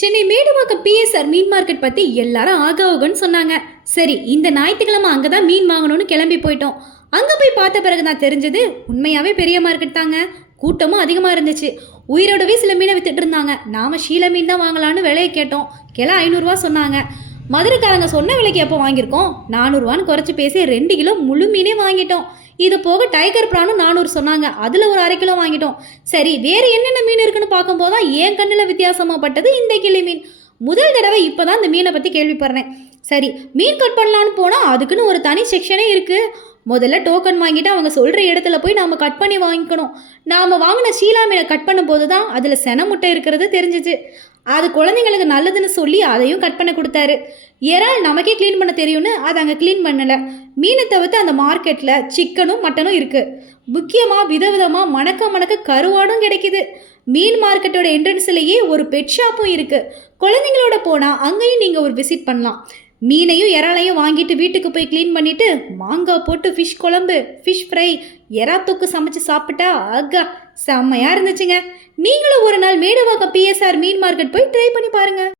Chennai Medavakkam PSR மீன் market பத்தி எல்லாரும் ஆகவுகன்னு சொன்னாங்க. சரி, இந்த ஞாயிற்றுக்கிழமை அங்கதான் மீன் வாங்கணும்னு கிளம்பி போயிட்டோம். அங்க போய் பார்த்த பிறகு தான் தெரிஞ்சது, உண்மையாவே பெரிய மார்க்கெட் தாங்க. கூட்டமும் அதிகமா இருந்துச்சு. உயிரோடவே சில மீனை வித்துட்டு இருந்தாங்க. நாம ஷீல மீன் தான் வாங்கலான்னு விலையை கேட்டோம். கிலோ 500 சொன்னாங்க. மதுரைக்காரங்க சொன்ன விலைக்கு எப்போ வாங்கியிருக்கோம், 400 குறைச்சி பேசி 2 கிலோ முழு மீனே வாங்கிட்டோம். இது போக டைகர் பிரானும் 400 சொன்னாங்க. அதில் ஒரு 1/2 கிலோ வாங்கிட்டோம். சரி, வேறு என்னென்ன மீன் இருக்குன்னு பார்க்கும்போது தான் என் கண்ணில் வித்தியாசமாகப்பட்டது இந்த கிளி மீன். முதல் தடவை இப்போ தான் இந்த மீனை பற்றி கேள்விப்படுறேன். சரி, மீன் கட் பண்ணலான்னு போனால் அதுக்குன்னு ஒரு தனி செக்ஷனே இருக்குது. முதல்ல டோக்கன் வாங்கிட்டு அவங்க சொல்கிற இடத்துல போய் நாம் கட் பண்ணி வாங்கிக்கணும். நாம் வாங்கின ஷீலா மீனை கட் பண்ணும்போது தான் அதில் சென முட்டை இருக்கிறது தெரிஞ்சிச்சு. அது குழந்தைங்களுக்கு நல்லதுன்னு சொல்லி அதையும் கட் பண்ண கொடுத்தாரு. இறால் நமக்கே க்ளீன் பண்ண தெரியும்னு அதை அங்கே க்ளீன் பண்ணலை. மீனை தவிர்த்து அந்த மார்க்கெட்டில் சிக்கனும் மட்டனும் இருக்குது. முக்கியமாக விதவிதமாக மணக்க கருவாடும் கிடைக்குது. மீன் மார்க்கெட்டோட என்ட்ரன்ஸ்லேயே ஒரு பெட் ஷாப்பும் இருக்குது. குழந்தைங்களோட போனால் அங்கேயும் நீங்கள் ஒரு விசிட் பண்ணலாம். மீனையும் இறாலையும் வாங்கிட்டு வீட்டுக்கு போய் க்ளீன் பண்ணிவிட்டு மாங்காய் போட்டு ஃபிஷ் குழம்பு, ஃபிஷ் ஃப்ரை, எறா தொக்கு சமைச்சு சாப்பிட்டா ஆகா செம்மையாக இருந்துச்சுங்க. நீங்களும் ஒரு நாள் மேடவாக்கம் பிஎஸ்ஆர் மீன் மார்க்கெட் போய் ட்ரை பண்ணி பாருங்கள்.